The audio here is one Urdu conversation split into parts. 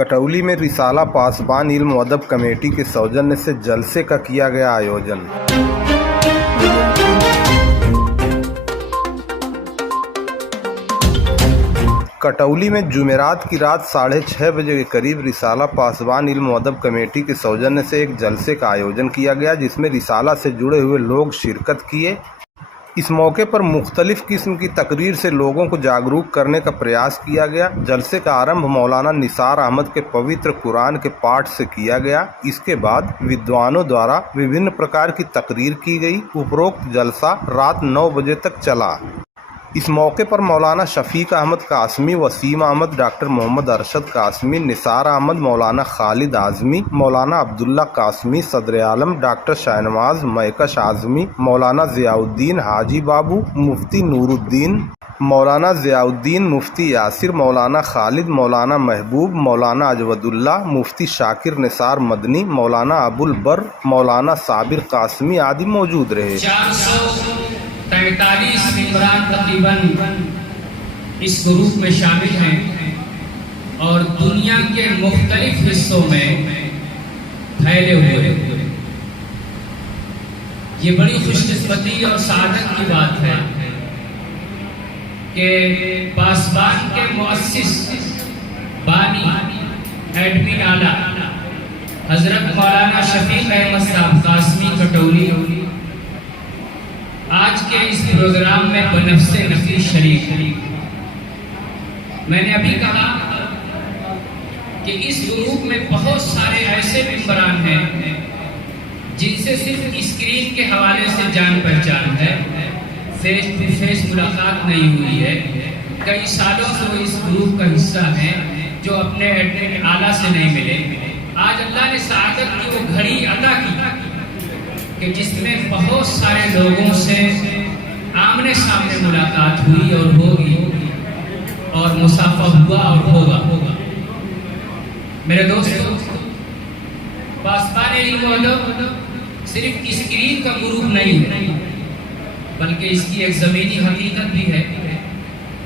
کٹولی میں رسالہ پاسبان علم و ادب کمیٹی کے سوجنیہ سے جلسے کا کیا گیا آیوجن۔ کٹولی میں جمعرات کی رات 6:30 بجے کے قریب رسالہ پاسبان علم و ادب کمیٹی کے سوجنیہ سے ایک جلسے کا آیوجن کیا گیا، جس میں رسالہ سے جڑے ہوئے لوگ شرکت کیے۔ اس موقع پر مختلف قسم کی تقریر سے لوگوں کو جاگروک کرنے کا پریاس کیا گیا۔ جلسے کا آرمبھ مولانا نثار احمد کے پوتر قرآن کے پاٹھ سے کیا گیا۔ اس کے بعد ودوانوں دوارا وبھن پرکار کی تقریر کی گئی۔ اپروکت جلسہ رات 9 بجے تک چلا۔ اس موقع پر مولانا شفیق احمد قاسمی، وسیم احمد، ڈاکٹر محمد ارشد قاسمی، نثار احمد، مولانا خالد اعظمی، مولانا عبداللہ قاسمی، صدر عالم ڈاکٹر شاہنواز مہکش اعظمی، مولانا ضیاء الدین حاجی بابو، مفتی نور الدین، مولانا ضیاء الدین، مفتی یاسر، مولانا خالد، مولانا محبوب، مولانا اجود اللہ، مفتی شاکر نثار مدنی، مولانا ابو البر، مولانا صابر قاسمی آدی موجود رہے۔ 443 ممبران تقریباً اس گروپ میں شامل ہیں اور دنیا کے مختلف حصوں میں پھیلے ہوئے ہیں۔ یہ بڑی خوش قسمتی اور سعادت کی بات ہے کہ پاسبان کے مؤسس بانی ایڈمن اعلیٰ حضرت مولانا شفیق احمد صاحب قاسمی کٹولی آج کے اس پروگرام میں بنفس نفیس شریک ہیں۔ میں نے ابھی کہا کہ اس گروپ میں بہت سارے ایسے ممبران ہیں جن سے صرف اسکرین کے حوالے سے جان پہچان ہے، فیس ٹو فیس ملاقات نہیں ہوئی ہے۔ کئی سالوں سے وہ اس گروپ کا حصہ ہیں جو اپنے ایڈمن اعلیٰ سے نہیں ملے۔ آج اللہ نے سعادت کی وہ گھڑی عطا کی کہ جس میں بہت سارے لوگوں سے آمنے سامنے ملاقات ہوئی اور ہوگی اور مصافحہ ہوا اور ہوگا۔ میرے دوستو، پاسبان علم و ادب صرف اسکرین کا گروپ نہیں ہے، بلکہ اس کی ایک زمینی حقیقت بھی ہے۔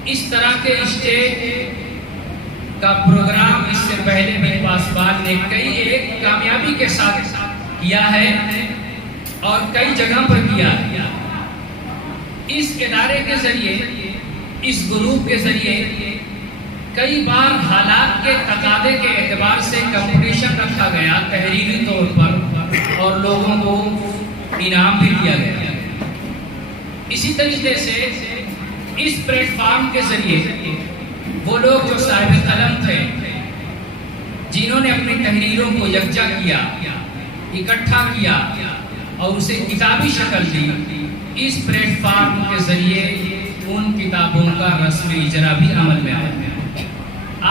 اس طرح کے اسٹیج کا پروگرام اس سے پہلے بھی پاسبان نے کئی ایک کامیابی کے ساتھ کیا ہے اور کئی جگہ پر کیا ہے۔ اس ادارے کے ذریعے، اس گروپ کے ذریعے کئی بار حالات کے تقاضے کے اعتبار سے کمپٹیشن رکھا گیا تحریری طور پر اور لوگوں کو انعام بھی دیا گیا۔ اسی طریقے سے اس پلیٹ فارم کے ذریعے وہ لوگ جو صاحب قلم تھے، جنہوں نے اپنی تحریروں کو یکجا کیا، اکٹھا کیا اور اسے کتابی شکل دی، اس پلیٹ فارم کے ذریعے ان کتابوں کا رسم اجرا بھی عمل میں آیا۔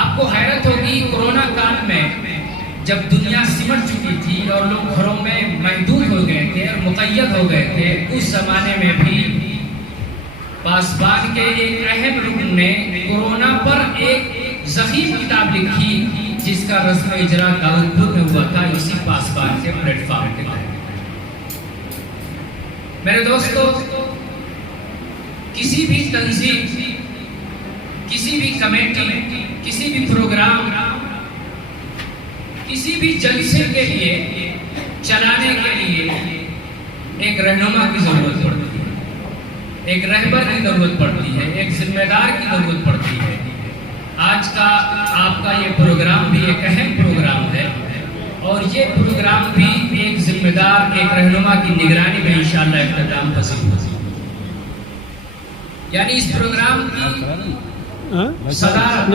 آپ کو حیرت ہوگی، کورونا کال میں جب دنیا سمٹ چکی تھی اور لوگ گھروں میں محدود ہو گئے تھے اور مقید ہو گئے تھے، اس زمانے میں بھی پاسبان کے ایک اہم رکن نے کورونا پر ایک ضخیم کتاب لکھی جس کا رسم اجرا داؤدپور میں ہوا تھا، اسی پاسبان کے پلیٹ فارم کے تحت۔ میرے دوستو، کسی بھی تنظیم، کسی بھی کمیٹی، کسی بھی پروگرام، کسی بھی جلسے کے لیے چلانے کے لیے ایک رہنما کی ضرورت پڑتی ہے، ایک رہبر کی ضرورت پڑتی ہے، ایک ذمہ دار کی ضرورت پڑتی ہے۔ آج کا آپ کا یہ پروگرام بھی ایک اہم پروگرام ہے اور یہ پروگرام بھی ایک ذمہ دار، ایک رہنما کی نگرانی میں انشاءاللہ اختتام پذیر ہوگا۔ یعنی اس پروگرام کی صدارت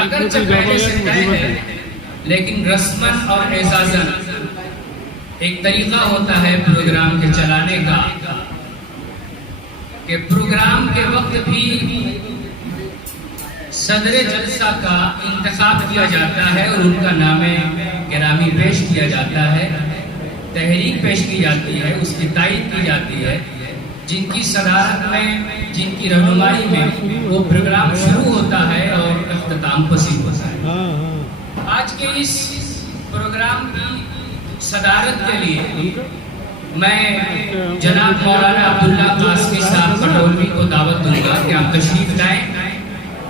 اگرچہ پہلے سے طے ہے، لیکن رسماً اور اعزازاً ایک طریقہ ہوتا ہے پروگرام کے چلانے کا کہ پروگرام کے وقت بھی صدر جلسہ کا انتخاب کیا جاتا ہے اور ان کا نام گرامی پیش کیا جاتا ہے، تحریک پیش کی جاتی ہے، اس کی تائید کی جاتی ہے، جن کی صدارت میں، جن کی رہنمائی میں وہ پروگرام شروع ہوتا ہے اور اختتام پذیر ہوتا ہے۔ آج کے اس پروگرام کی صدارت کے لیے میں جناب مولانا عبداللہ قاسمی صاحب کٹولی کو دعوت دوں گا کہ آپ تشریف لائیں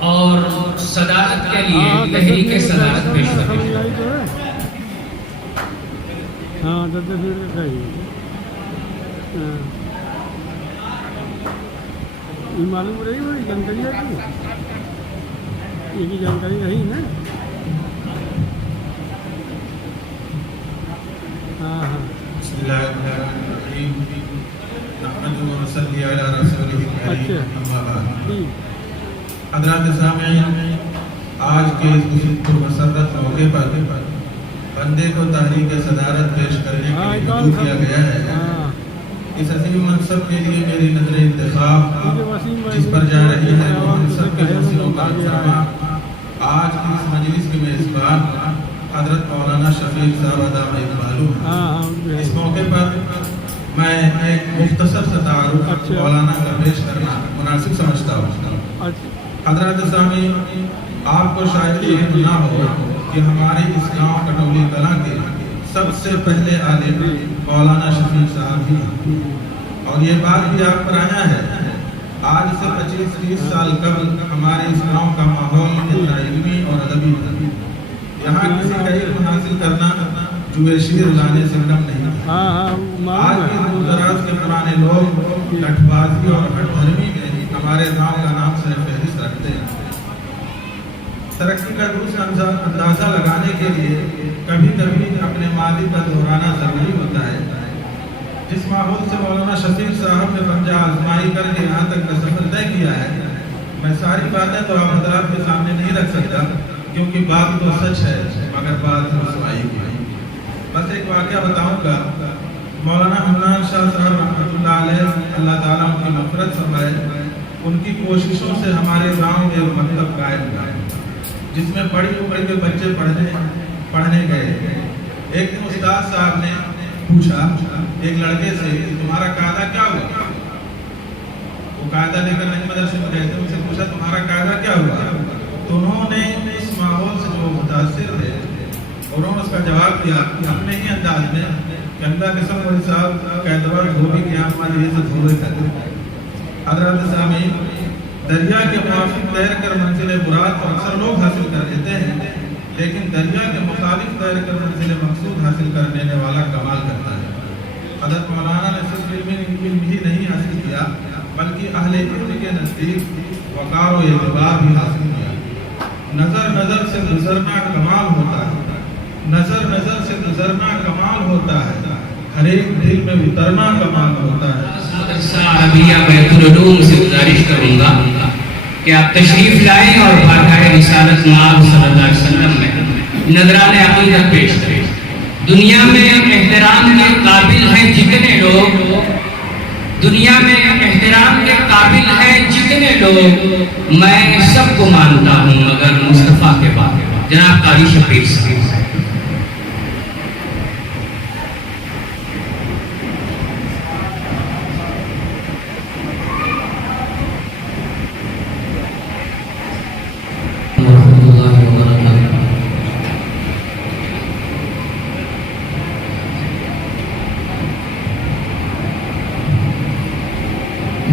اور صدارت کے لیے تحریک صدارت پیش کریں گے۔ ہاں یہ معلوم رہی وہ جانکاری ہے یہ جانکاری رہی نا۔ ہاں ہاں بسم اللہ الرحمن الرحیم نحمده ونصلی علی رسولہ الکریم اما بعد۔ حضرات سامعین، آج کے اس پرمسرت موقع پر بندے کو تحریک صدارت پیش کرنے کے لیے مدعو کیا گیا ہے۔ اس عظیم منصب کے لیے میری نظر انتخاب جس پر جا رہی ہے وہ ہم سب کے حوصلوں کا فرما آج کی اس مجلس کے میزبان حضرت مولانا شفیق صاحب دامت معلوم۔ اس موقع پر میں ایک مختصر سا تعارف مولانا کا پیش کرنا مناسب سمجھتا ہوں۔ حضرات سامعین، آپ کو شاید یہ نہ ہو کہ ہمارے اس گاؤں کٹولی کلاں کے سب سے پہلے عالم مولانا شفیق صاحب ہی ہیں، اور یہ بات بھی آپ پر آیا ہے۔ آج سے 25-30 سال قبل ہمارے اس گاؤں کا ماحول اتنا علمی اور ادبی تھا، یہاں کسی کا علم حاصل کرنا جوئے شیر لانے سے کم نہیں تھا۔ آج بھی دور دراز کے پرانے لوگ لٹھ بازی اور ہٹ دھرمی میں ہمارے گاؤں کا نام سے فہرست رکھتے ہیں۔ ترقی کا دوسرا اندازہ لگانے کے لیے کبھی کبھی اپنے ماضی کا دہرانا ضروری ہوتا ہے۔ جس ماحول سے مولانا شفیق صاحب نے پنجہ آزمائی کر کے یہاں تک کا سفر طے کیا ہے، میں ساری باتیں تو آپ حضرات کے سامنے نہیں رکھ سکتا، کیونکہ بات تو سچ ہے مگر بات رسوائی کی۔ بس ایک واقعہ بتاؤں گا۔ مولانا حنان شاہ صاحب رحمۃ اللہ علیہ، اللہ تعالیٰ ان کی مغفرت فرمائے، ان کی کوششوں سے ہمارے گاؤں میں ایک مکتب قائم ہوا جس میں بڑی عمر کے بچے پڑھنے گئے۔ ایک دن استاد صاحب نے پوچھا ایک لڑکے سے کہ تمہارا قاعدہ کیا ہوا؟ وہ قاعدہ لے کر نہیں مدرسے میں گئے تھے، ان سے پوچھا تمہارا قاعدہ کیا ہوا؟ تو انہوں نے اس ماحول سے جو متاثر تھے انہوں نے اس کا جواب دیا اپنے ہی انداز میں کہ اللہ کے سب مولوی صاحب قاعدہ دھوبی کی ہماری عزت ہوئے کرتے۔ حضرات سامعین، دریا کے موافق تیر کر منزل مراد تو اکثر لوگ حاصل کر لیتے ہیں، لیکن دریا کے مخالف تیر کر منزل مقصود حاصل کرنے والا کمال کرتا ہے۔ حضرت مولانا نے صرف علم ہی نہیں حاصل کیا بلکہ اہل علم کے نزدیک وقار و اعتبار بھی حاصل کیا۔ نظر نظر سے گزرنا کمال ہوتا ہے، نظر نظر سے گزرنا کمال ہوتا ہے، ہر ایک دل میں اترنا کمال ہوتا ہے۔ مدرسہ عربیہ بیت العلوم سے گزارش کروں گا کہ آپ تشریف لائیں اور بارگاہ رسالت مآب صلی اللہ علیہ وسلم میں نذران عقیدت پیش کریں۔ دنیا میں احترام کے قابل ہیں جتنے لوگ، دنیا میں احترام کے قابل ہیں جتنے لوگ، میں سب کو مانتا ہوں مگر مصطفیٰ کے بعد جناب قاری شفیق صاحب۔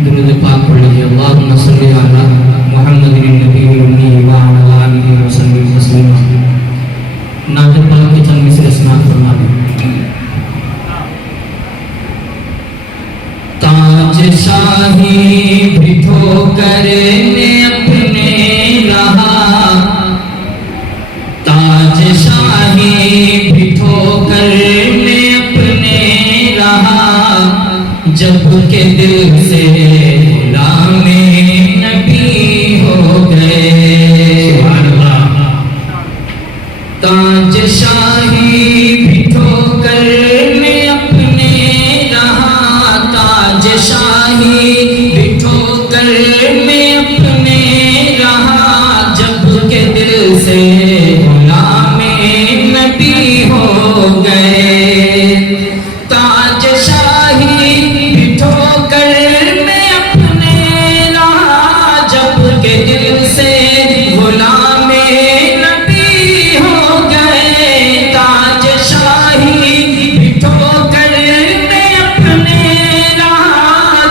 درود پاک پڑھ لیجیے۔ اللہم صلی علی محمد النبی الامی وعلی آلہ وسلم تسلیما۔ ناظر پاک کے چند مصرع سماعت فرما دیں۔ تاج شاہی بٹھو کر نے اپنے رہا، تاج شاہی بٹھو کر نے اپنے رہا، جب کے دل سے غلام نبی ہو گئے۔ تاج شاہی بٹھو کر میں اپنے رہا، تاج شاہی بٹھو کر میں اپنے رہا، جب کے دل سے غلام نبی ہو گئے۔ تاج شاہی بٹھو کر میں اپنے رہا، جب کے دل سے غلام نبی ہو گئے۔ تاج شاہی بٹھو کر میں اپنے رہا،